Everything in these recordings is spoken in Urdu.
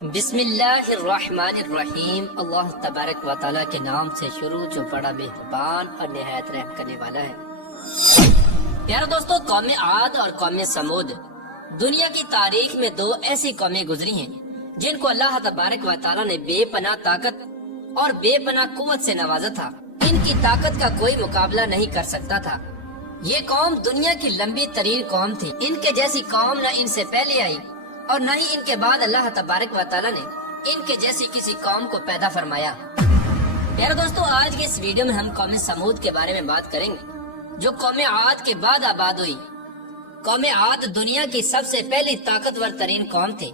بسم اللہ الرحمن الرحیم۔ اللہ تبارک و تعالیٰ کے نام سے شروع جو بڑا مہربان اور نہایت رحم کرنے والا ہے۔ پیارے دوستو، قوم عاد اور قوم سمود دنیا کی تاریخ میں دو ایسی قومیں گزری ہیں جن کو اللہ تبارک و تعالیٰ نے بے پناہ طاقت اور بے پناہ قوت سے نوازا تھا۔ ان کی طاقت کا کوئی مقابلہ نہیں کر سکتا تھا۔ یہ قوم دنیا کی لمبی ترین قوم تھی۔ ان کے جیسی قوم نہ ان سے پہلے آئی اور نہ ہی ان کے بعد اللہ تبارک و تعالیٰ نے ان کے جیسی کسی قوم کو پیدا فرمایا۔ پیارے دوستو، آج کے اس ویڈیو میں ہم قوم سمود کے بارے میں بات کریں گے جو قوم عاد کے بعد آباد ہوئی۔ قوم عاد دنیا کی سب سے پہلی طاقتور ترین قوم تھی۔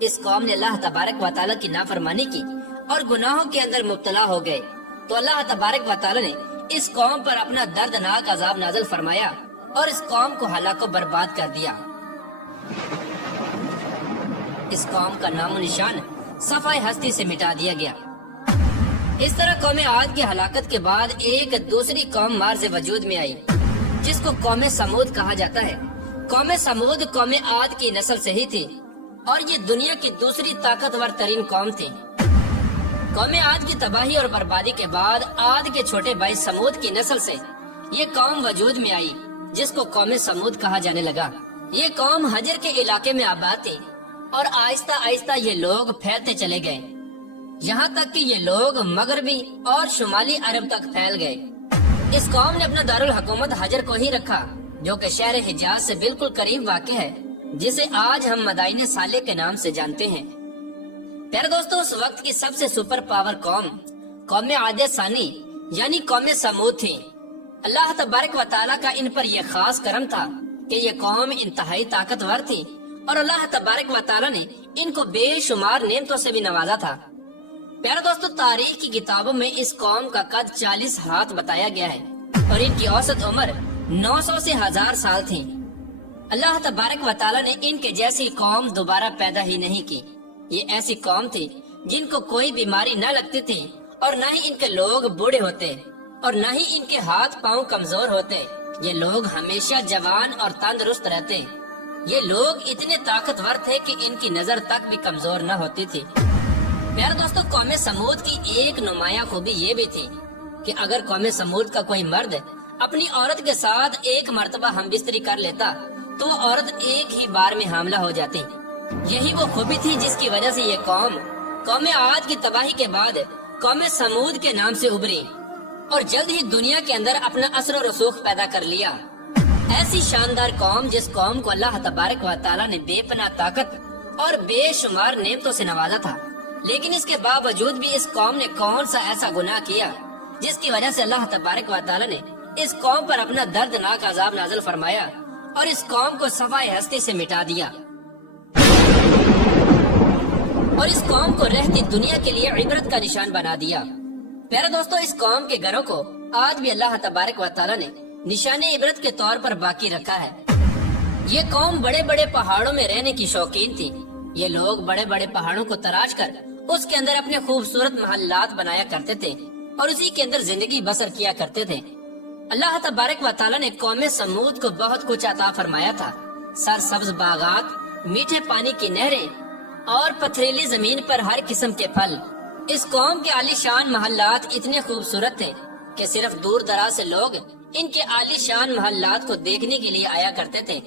اس قوم نے اللہ تبارک و تعالیٰ کی نافرمانی کی اور گناہوں کے اندر مبتلا ہو گئے، تو اللہ تبارک و تعالیٰ نے اس قوم پر اپنا دردناک عذاب نازل فرمایا اور اس قوم کو ہلاک و برباد کر دیا۔ اس قوم کا نام و نشان صفحہ ہستی سے مٹا دیا گیا۔ اس طرح قوم عاد کی ہلاکت کے بعد ایک دوسری قوم مارز وجود میں آئی جس کو قوم سمود کہا جاتا ہے۔ قوم سمود قوم عاد کی نسل سے ہی تھی اور یہ دنیا کی دوسری طاقتور ترین قوم تھی۔ قوم عاد کی تباہی اور بربادی کے بعد عاد کے چھوٹے بھائی سمود کی نسل سے یہ قوم وجود میں آئی جس کو قوم سمود کہا جانے لگا۔ یہ قوم حجر کے علاقے میں آباد تھی اور آہستہ آہستہ یہ لوگ پھیلتے چلے گئے، یہاں تک کہ یہ لوگ مغربی اور شمالی عرب تک پھیل گئے۔ اس قوم نے اپنا دارالحکومت حجر کو ہی رکھا جو کہ شہر حجاز سے بالکل قریب واقع ہے، جسے آج ہم مدائن صالح کے نام سے جانتے ہیں۔ پیارے دوستو، اس وقت کی سب سے سپر پاور قوم عاد ثانی یعنی قوم سمود تھی۔ اللہ تبارک و تعالیٰ کا ان پر یہ خاص کرم تھا کہ یہ قوم انتہائی طاقتور تھی اور اللہ تبارک و تعالیٰ نے ان کو بے شمار نعمتوں سے بھی نوازا تھا۔ پیارے دوستو، تاریخ کی کتابوں میں اس قوم کا قد 40 ہاتھ بتایا گیا ہے اور ان کی اوسط عمر 900 سے 1000 سال تھی۔ اللہ تبارک و تعالیٰ نے ان کے جیسی قوم دوبارہ پیدا ہی نہیں کی۔ یہ ایسی قوم تھی جن کو کوئی بیماری نہ لگتی تھی اور نہ ہی ان کے لوگ بوڑھے ہوتے اور نہ ہی ان کے ہاتھ پاؤں کمزور ہوتے۔ یہ لوگ ہمیشہ جوان اور تندرست رہتے۔ یہ لوگ اتنے طاقتور تھے کہ ان کی نظر تک بھی کمزور نہ ہوتی تھی۔ پیارے دوستو، قوم سمود کی ایک نمایاں خوبی یہ بھی تھی کہ اگر قوم سمود کا کوئی مرد اپنی عورت کے ساتھ ایک مرتبہ ہم بستری کر لیتا تو وہ عورت ایک ہی بار میں حاملہ ہو جاتی۔ یہی وہ خوبی تھی جس کی وجہ سے یہ قوم عاد کی تباہی کے بعد قوم سمود کے نام سے ابھری اور جلد ہی دنیا کے اندر اپنا اثر و رسوخ پیدا کر لیا۔ ایسی شاندار قوم جس قوم کو اللہ تبارک و تعالیٰ نے بے پناہ طاقت اور بے شمار نعمتوں سے نوازا تھا، لیکن اس کے باوجود بھی اس قوم نے کون سا ایسا گناہ کیا جس کی وجہ سے اللہ تبارک و تعالیٰ نے اس قوم پر اپنا دردناک عذاب نازل فرمایا اور اس قوم کو صفحہ ہستی سے مٹا دیا اور اس قوم کو رہتی دنیا کے لیے عبرت کا نشان بنا دیا۔ پیارے دوستو، اس قوم کے گھروں کو آج بھی اللہ تبارک و تعالیٰ نے نشان عبرت کے طور پر باقی رکھا ہے۔ یہ قوم بڑے بڑے پہاڑوں میں رہنے کی شوقین تھی۔ یہ لوگ بڑے بڑے پہاڑوں کو تراش کر اس کے اندر اپنے خوبصورت محلات بنایا کرتے تھے اور اسی کے اندر زندگی بسر کیا کرتے تھے۔ اللہ تبارک و تعالیٰ نے قوم سمود کو بہت کچھ عطا فرمایا تھا۔ سرسبز باغات، میٹھے پانی کی نہریں اور پتھریلی زمین پر ہر قسم کے پھل۔ اس قوم کے عالی شان محلات اتنے خوبصورت تھے کہ صرف دور دراز سے لوگ ان کے عالی شان محلات کو دیکھنے کے لیے آیا کرتے تھے۔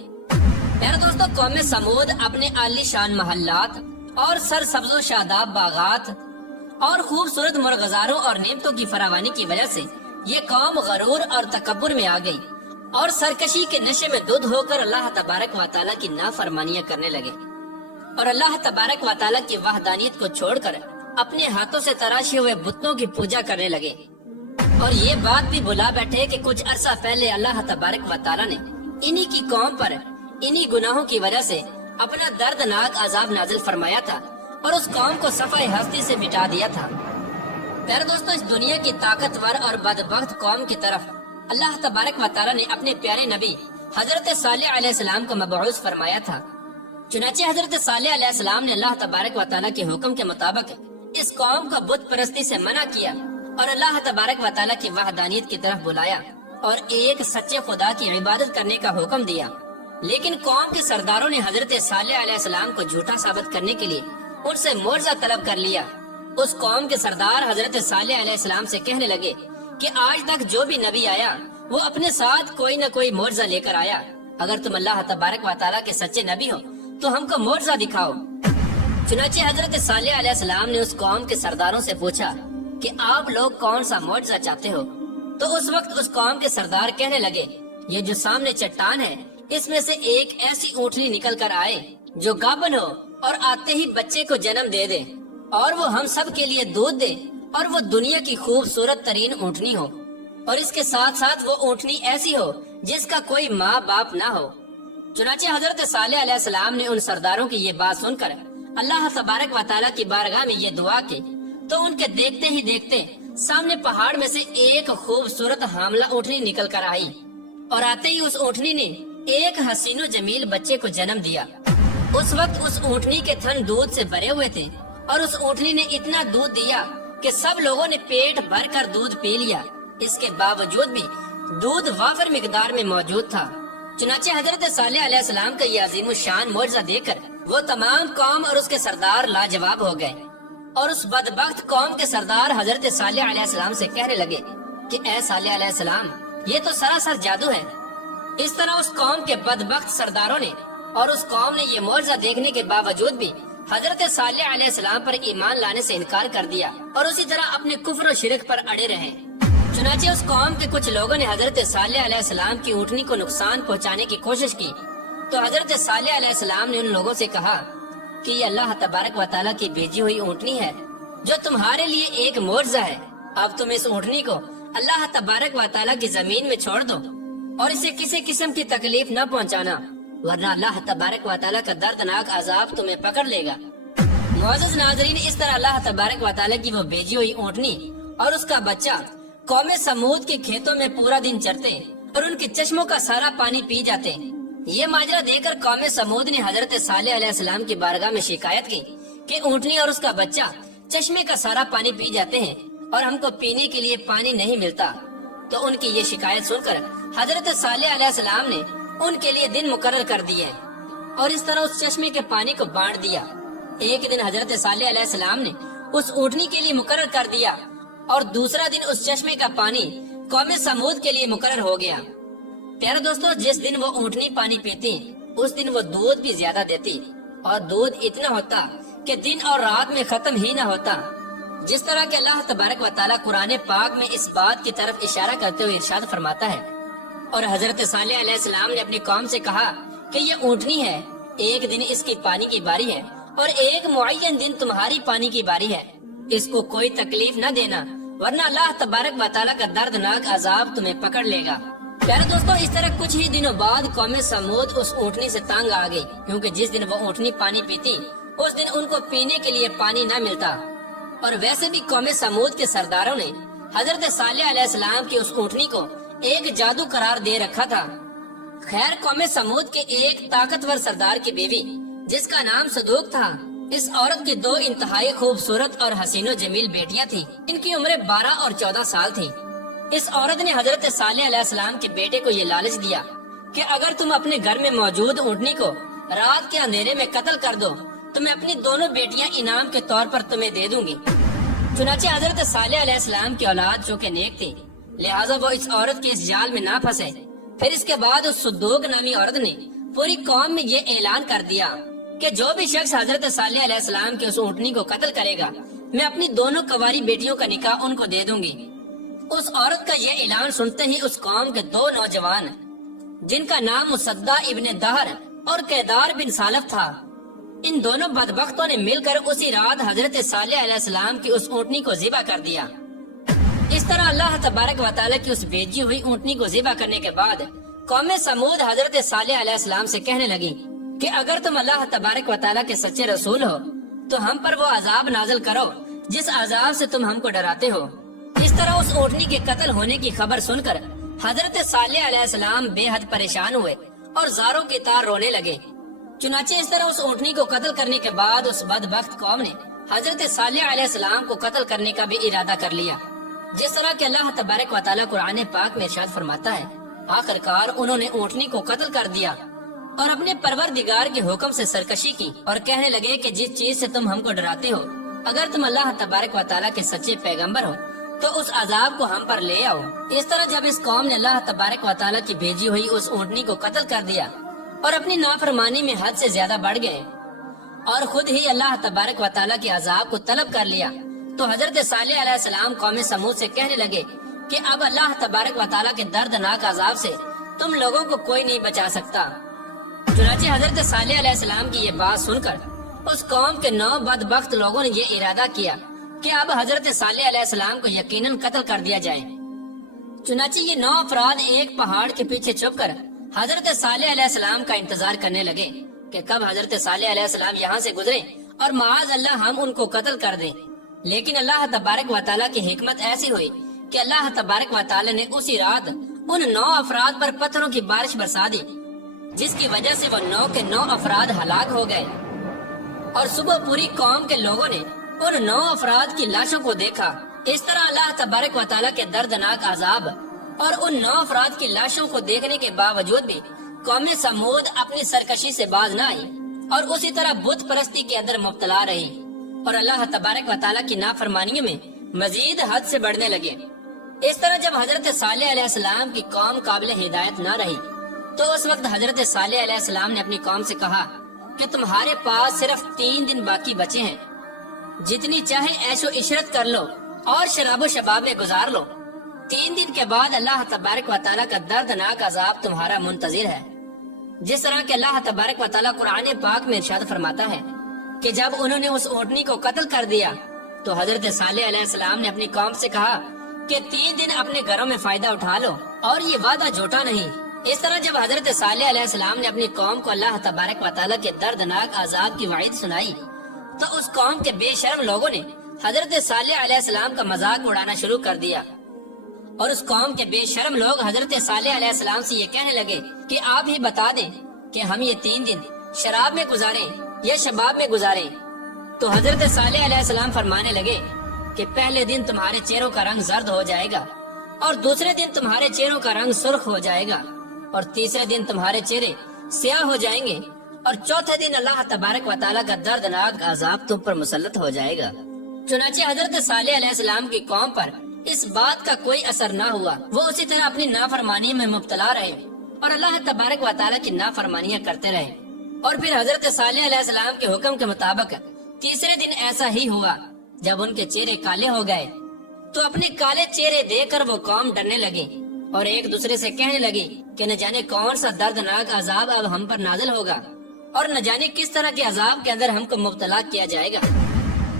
پیارے دوستو، قوم سمود اپنے عالی شان محلات اور سرسبز و شاداب باغات اور خوبصورت مرغزاروں اور نعمتوں کی فراوانی کی وجہ سے یہ قوم غرور اور تکبر میں آ گئی اور سرکشی کے نشے میں دھت ہو کر اللہ تبارک و تعالیٰ کی نافرمانیاں کرنے لگے اور اللہ تبارک و تعالیٰ کی وحدانیت کو چھوڑ کر اپنے ہاتھوں سے تراشے ہوئے بتوں کی پوجا کرنے لگے اور یہ بات بھی بھلا بیٹھے کہ کچھ عرصہ پہلے اللہ تبارک و تعالیٰ نے انہی کی قوم پر انہی گناہوں کی وجہ سے اپنا دردناک عذاب نازل فرمایا تھا اور اس قوم کو صفحہ ہستی سے مٹا دیا تھا۔ پیارے دوستو، اس دنیا کی طاقتور اور بدبخت قوم کی طرف اللہ تبارک و تعالیٰ نے اپنے پیارے نبی حضرت صالح علیہ السلام کو مبعوث فرمایا تھا۔ چنانچہ حضرت صالح علیہ السلام نے اللہ تبارک و تعالیٰ کے حکم کے مطابق اس قوم کو بت پرستی سے منع کیا اور اللہ تبارک و تعالیٰ کی وحدانیت کی طرف بلایا اور ایک سچے خدا کی عبادت کرنے کا حکم دیا۔ لیکن قوم کے سرداروں نے حضرت صالح علیہ السلام کو جھوٹا ثابت کرنے کے لیے ان سے معجزہ طلب کر لیا۔ اس قوم کے سردار حضرت صالح علیہ السلام سے کہنے لگے کہ آج تک جو بھی نبی آیا وہ اپنے ساتھ کوئی نہ کوئی معجزہ لے کر آیا، اگر تم اللہ تبارک و تعالیٰ کے سچے نبی ہو تو ہم کو معجزہ دکھاؤ۔ چنانچہ حضرت صالح علیہ السلام نے اس قوم کے سرداروں سے پوچھا کہ آپ لوگ کون سا معجزہ چاہتے ہو؟ تو اس وقت اس قوم کے سردار کہنے لگے یہ جو سامنے چٹان ہے اس میں سے ایک ایسی اونٹنی نکل کر آئے جو گابن ہو اور آتے ہی بچے کو جنم دے دے، اور وہ ہم سب کے لیے دودھ دے، اور وہ دنیا کی خوبصورت ترین اونٹنی ہو، اور اس کے ساتھ ساتھ وہ اونٹنی ایسی ہو جس کا کوئی ماں باپ نہ ہو۔ چنانچہ حضرت صالح علیہ السلام نے ان سرداروں کی یہ بات سن کر اللہ تبارک و تعالیٰ کی بارگاہ میں یہ دعا کی، تو ان کے دیکھتے ہی دیکھتے سامنے پہاڑ میں سے ایک خوبصورت حاملہ اونٹنی نکل کر آئی، اور آتے ہی اس اونٹنی نے ایک حسین و جمیل بچے کو جنم دیا۔ اس وقت اس اونٹنی کے تھن دودھ سے بھرے ہوئے تھے، اور اس اونٹنی نے اتنا دودھ دیا کہ سب لوگوں نے پیٹ بھر کر دودھ پی لیا۔ اس کے باوجود بھی دودھ وافر مقدار میں موجود تھا۔ چنانچہ حضرت صالح علیہ السلام کا یہ عظیم الشان معجزہ دیکھ کر وہ تمام قوم اور اس کے سردار لاجواب ہو گئے، اور اس بدبخت قوم کے سردار حضرت صالح علیہ السلام سے کہنے لگے کہ اے صالح علیہ السلام، یہ تو سراسر جادو ہے۔ اس طرح اس قوم کے بدبخت سرداروں نے اور اس قوم نے یہ معجزہ دیکھنے کے باوجود بھی حضرت صالح علیہ السلام پر ایمان لانے سے انکار کر دیا، اور اسی طرح اپنے کفر و شرک پر اڑے رہے۔ چنانچہ اس قوم کے کچھ لوگوں نے حضرت صالح علیہ السلام کی اونٹنی کو نقصان پہنچانے کی کوشش کی، تو حضرت صالح علیہ السلام نے ان لوگوں سے کہا کہ یہ اللہ تبارک و تعالیٰ کی بھیجی ہوئی اونٹنی ہے جو تمہارے لیے ایک معجزہ ہے۔ اب تم اس اونٹنی کو اللہ تبارک و تعالیٰ کی زمین میں چھوڑ دو، اور اسے کسی قسم کی تکلیف نہ پہنچانا، ورنہ اللہ تبارک و تعالیٰ کا دردناک عذاب تمہیں پکڑ لے گا۔ معزز ناظرین، اس طرح اللہ تبارک و تعالیٰ کی وہ بھیجی ہوئی اونٹنی اور اس کا بچہ قوم سمود کے کھیتوں میں پورا دن چرتے اور ان کے چشموں کا سارا پانی پی جاتے۔ یہ ماجرا دیکھ کر قوم سمود نے حضرت صالح علیہ السلام کی بارگاہ میں شکایت کی کہ اونٹنی اور اس کا بچہ چشمے کا سارا پانی پی جاتے ہیں اور ہم کو پینے کے لیے پانی نہیں ملتا۔ تو ان کی یہ شکایت سن کر حضرت صالح علیہ السلام نے ان کے لیے دن مقرر کر دیے، اور اس طرح اس چشمے کے پانی کو بانٹ دیا۔ ایک دن حضرت صالح علیہ السلام نے اس اونٹنی کے لیے مقرر کر دیا، اور دوسرا دن اس چشمے کا پانی قوم سمود کے لیے مقرر ہو گیا۔ پیارے دوستو، جس دن وہ اونٹنی پانی پیتی اس دن وہ دودھ بھی زیادہ دیتی، اور دودھ اتنا ہوتا کہ دن اور رات میں ختم ہی نہ ہوتا۔ جس طرح کہ اللہ تبارک و تعالیٰ قرآن پاک میں اس بات کی طرف اشارہ کرتے ہوئے ارشاد فرماتا ہے، اور حضرت صالح علیہ السلام نے اپنی قوم سے کہا کہ یہ اونٹنی ہے، ایک دن اس کی پانی کی باری ہے اور ایک معین دن تمہاری پانی کی باری ہے، اس کو کوئی تکلیف نہ دینا، ورنہ اللہ تبارک و تعالیٰ کا دردناک عذاب تمہیں پکڑ لے گا۔ پیارے دوستو، اس طرح کچھ ہی دنوں بعد قوم سمود اس اونٹنی سے تنگ آ گئی، کیونکہ جس دن وہ اونٹنی پانی پیتی اس دن ان کو پینے کے لیے پانی نہ ملتا، اور ویسے بھی قوم سمود کے سرداروں نے حضرت صالح علیہ السلام کی اس اونٹنی کو ایک جادو قرار دے رکھا تھا۔ خیر، قوم سمود کے ایک طاقتور سردار کی بیوی جس کا نام صدوق تھا، اس عورت کی 2 انتہائی خوبصورت اور حسین و جمیل بیٹیاں تھیں، ان کی عمریں 12 اور 14 سال تھی۔ اس عورت نے حضرت صالح علیہ السلام کے بیٹے کو یہ لالچ دیا کہ اگر تم اپنے گھر میں موجود اونٹنی کو رات کے اندھیرے میں قتل کر دو تو میں اپنی دونوں بیٹیاں انعام کے طور پر تمہیں دے دوں گی۔ چنانچہ حضرت صالح علیہ السلام کی اولاد چونکہ نیک تھی، لہٰذا وہ اس عورت کے اس جال میں نہ پھنسے۔ پھر اس کے بعد اس صدوق نامی عورت نے پوری قوم میں یہ اعلان کر دیا کہ جو بھی شخص حضرت صالح علیہ السلام کے اس اونٹنی کو قتل کرے گا میں اپنی دونوں کنواری بیٹیوں کا نکاح ان کو دے دوں گی۔ اس عورت کا یہ اعلان سنتے ہی اس قوم کے 2 نوجوان جن کا نام مصدع ابن دہر اور کیدار بن سالف تھا، ان دونوں بدبختوں نے مل کر اسی رات حضرت صالح علیہ السلام کی اس اونٹنی کو ذبح کر دیا۔ اس طرح اللہ تبارک و تعالیٰ کی اس بھیجی ہوئی اونٹنی کو ذبح کرنے کے بعد قوم سمود حضرت صالح علیہ السلام سے کہنے لگی کہ اگر تم اللہ تبارک و تعالیٰ کے سچے رسول ہو تو ہم پر وہ عذاب نازل کرو جس عذاب سے تم ہم کو ڈراتے ہو۔ اس طرح اس اونٹنی کے قتل ہونے کی خبر سن کر حضرت صالح علیہ السلام بے حد پریشان ہوئے اور زاروں کی طرح رونے لگے۔ چنانچہ اس طرح اس اونٹنی کو قتل کرنے کے بعد اس بدبخت قوم نے حضرت صالح علیہ السلام کو قتل کرنے کا بھی ارادہ کر لیا، جس طرح کہ اللہ تبارک و تعالیٰ قرآن پاک میں ارشاد فرماتا ہے، آخر کار انہوں نے اونٹنی کو قتل کر دیا اور اپنے پروردگار کے حکم سے سرکشی کی اور کہنے لگے کہ جس چیز سے تم ہم کو ڈراتے ہو، اگر تم اللہ تبارک و تعالیٰ کے سچے پیغمبر ہو تو اس عذاب کو ہم پر لے آؤ۔ اس طرح جب اس قوم نے اللہ تبارک و تعالیٰ کی بھیجی ہوئی اس اونٹنی کو قتل کر دیا اور اپنی نافرمانی میں حد سے زیادہ بڑھ گئے اور خود ہی اللہ تبارک و تعالیٰ کے عذاب کو طلب کر لیا، تو حضرت صالح علیہ السلام قوم سمود سے کہنے لگے کہ اب اللہ تبارک و تعالیٰ کے دردناک عذاب سے تم لوگوں کو کوئی نہیں بچا سکتا۔ چنانچہ حضرت صالح علیہ السلام کی یہ بات سن کر اس قوم کے 9 بدبخت لوگوں نے یہ ارادہ کیا کہ اب حضرت صالح علیہ السلام کو یقیناً قتل کر دیا جائے۔ چنانچہ یہ 9 افراد ایک پہاڑ کے پیچھے چھپ کر حضرت صالح علیہ السلام کا انتظار کرنے لگے کہ کب حضرت صالح علیہ السلام یہاں سے گزرے اور معاذ اللہ ہم ان کو قتل کر دیں۔ لیکن اللہ تبارک و تعالیٰ کی حکمت ایسی ہوئی کہ اللہ تبارک و تعالیٰ نے اسی رات ان 9 افراد پر پتھروں کی بارش برسا دی، جس کی وجہ سے وہ 9 کے 9 افراد ہلاک ہو گئے۔ اور صبح پوری قوم کے لوگوں نے ان 9 افراد کی لاشوں کو دیکھا۔ اس طرح اللہ تبارک و تعالیٰ کے دردناک عذاب اور ان 9 افراد کی لاشوں کو دیکھنے کے باوجود بھی قوم سمود اپنی سرکشی سے باز نہ آئی اور اسی طرح بت پرستی کے اندر مبتلا رہی اور اللہ تبارک و تعالیٰ کی نافرمانیوں میں مزید حد سے بڑھنے لگے۔ اس طرح جب حضرت صالح علیہ السلام کی قوم قابل ہدایت نہ رہی تو اس وقت حضرت صالح علیہ السلام نے اپنی قوم سے کہا کہ تمہارے پاس صرف 3 دن باقی بچے ہیں، جتنی چاہے عیش و عشرت کر لو اور شراب و شباب میں گزار لو۔ 3 دن کے بعد اللہ تبارک و تعالیٰ کا دردناک عذاب تمہارا منتظر ہے۔ جس طرح کہ اللہ تبارک و تعالیٰ قرآن پاک میں ارشاد فرماتا ہے کہ جب انہوں نے اس اونٹنی کو قتل کر دیا تو حضرت صالح علیہ السلام نے اپنی قوم سے کہا کہ 3 دن اپنے گھروں میں فائدہ اٹھا لو اور یہ وعدہ جھوٹا نہیں۔ اس طرح جب حضرت صالح علیہ السلام نے اپنی قوم کو اللہ تبارک و تعالیٰ کے دردناک عذاب کی وعید سنائی تو اس قوم کے بے شرم لوگوں نے حضرت صالح علیہ السلام کا مذاق اڑانا شروع کر دیا اور اس قوم کے بے شرم لوگ حضرت صالح علیہ السلام سے یہ کہنے لگے کہ آپ ہی بتا دیں کہ ہم یہ 3 دن شراب میں گزاریں یا شباب میں گزاریں۔ تو حضرت صالح علیہ السلام فرمانے لگے کہ پہلے دن تمہارے چہروں کا رنگ زرد ہو جائے گا اور دوسرے دن تمہارے چہروں کا رنگ سرخ ہو جائے گا اور تیسرے دن تمہارے چہرے سیاہ ہو جائیں گے اور چوتھے دن اللہ تبارک و تعالیٰ کا دردناک عذاب تم پر مسلط ہو جائے گا۔ چنانچہ حضرت صالح علیہ السلام کی قوم پر اس بات کا کوئی اثر نہ ہوا، وہ اسی طرح اپنی نافرمانی میں مبتلا رہے اور اللہ تبارک و تعالیٰ کی نافرمانیاں کرتے رہے۔ اور پھر حضرت صالح علیہ السلام کے حکم کے مطابق تیسرے دن ایسا ہی ہوا، جب ان کے چہرے کالے ہو گئے تو اپنے کالے چہرے دیکھ کر وہ قوم ڈرنے لگی اور ایک دوسرے سے کہنے لگی کہ نہ جانے کون سا دردناک عذاب اب ہم پر نازل ہوگا اور نہ جانے کس طرح کے عذاب کے اندر ہم کو مبتلا کیا جائے گا۔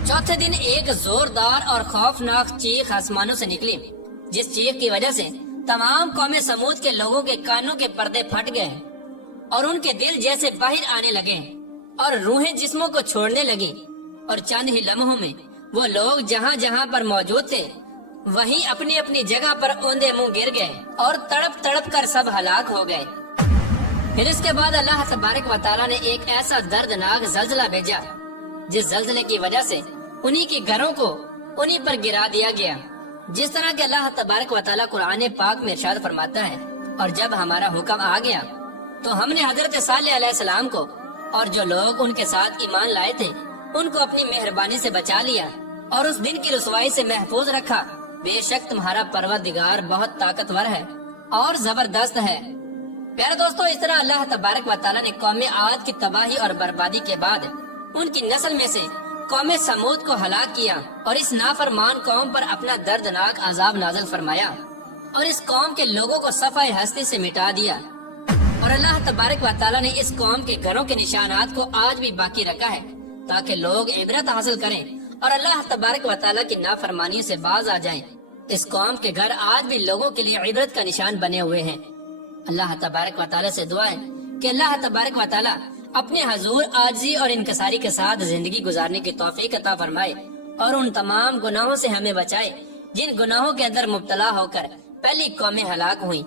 چوتھے دن ایک زوردار اور خوفناک چیخ آسمانوں سے نکلی، جس چیخ کی وجہ سے تمام قوم سمود کے لوگوں کے کانوں کے پردے پھٹ گئے اور ان کے دل جیسے باہر آنے لگے اور روحیں جسموں کو چھوڑنے لگی اور چند ہی لمحوں میں وہ لوگ جہاں جہاں پر موجود تھے وہیں اپنی اپنی جگہ پر اوندے منہ گر گئے اور تڑپ تڑپ کر سب ہلاک ہو گئے۔ پھر اس کے بعد اللہ تبارک و تعالیٰ نے ایک ایسا دردناک زلزلہ بھیجا جس زلزلے کی وجہ سے انہی کے گھروں کو انہی پر گرا دیا گیا، جس طرح کہ اللہ تبارک و تعالیٰ قرآن پاک میں ارشاد فرماتا ہے، اور جب ہمارا حکم آ گیا تو ہم نے حضرت صالح علیہ السلام کو اور جو لوگ ان کے ساتھ ایمان لائے تھے ان کو اپنی مہربانی سے بچا لیا اور اس دن کی رسوائی سے محفوظ رکھا۔ بے شک تمہارا پروردگار بہت طاقتور ہے اور زبردست ہے۔ پیارے دوستو، اس طرح اللہ تبارک و تعالیٰ نے قوم عاد کی تباہی اور بربادی کے بعد ان کی نسل میں سے قوم سمود کو ہلاک کیا اور اس نافرمان قوم پر اپنا دردناک عذاب نازل فرمایا اور اس قوم کے لوگوں کو صفحہ ہستی سے مٹا دیا۔ اور اللہ تبارک و تعالیٰ نے اس قوم کے گھروں کے نشانات کو آج بھی باقی رکھا ہے تاکہ لوگ عبرت حاصل کریں اور اللہ تبارک و تعالیٰ کی نافرمانی سے باز آ جائیں۔ اس قوم کے گھر آج بھی لوگوں کے لیے عبرت کا نشان بنے ہوئے ہیں۔ اللہ تبارک و تعالیٰ سے دعا ہے کہ اللہ تبارک و تعالیٰ اپنے حضور عاجزی اور انکساری کے ساتھ زندگی گزارنے کی توفیق عطا فرمائے اور ان تمام گناہوں سے ہمیں بچائے جن گناہوں کے اندر مبتلا ہو کر پہلی قومیں ہلاک ہوئیں۔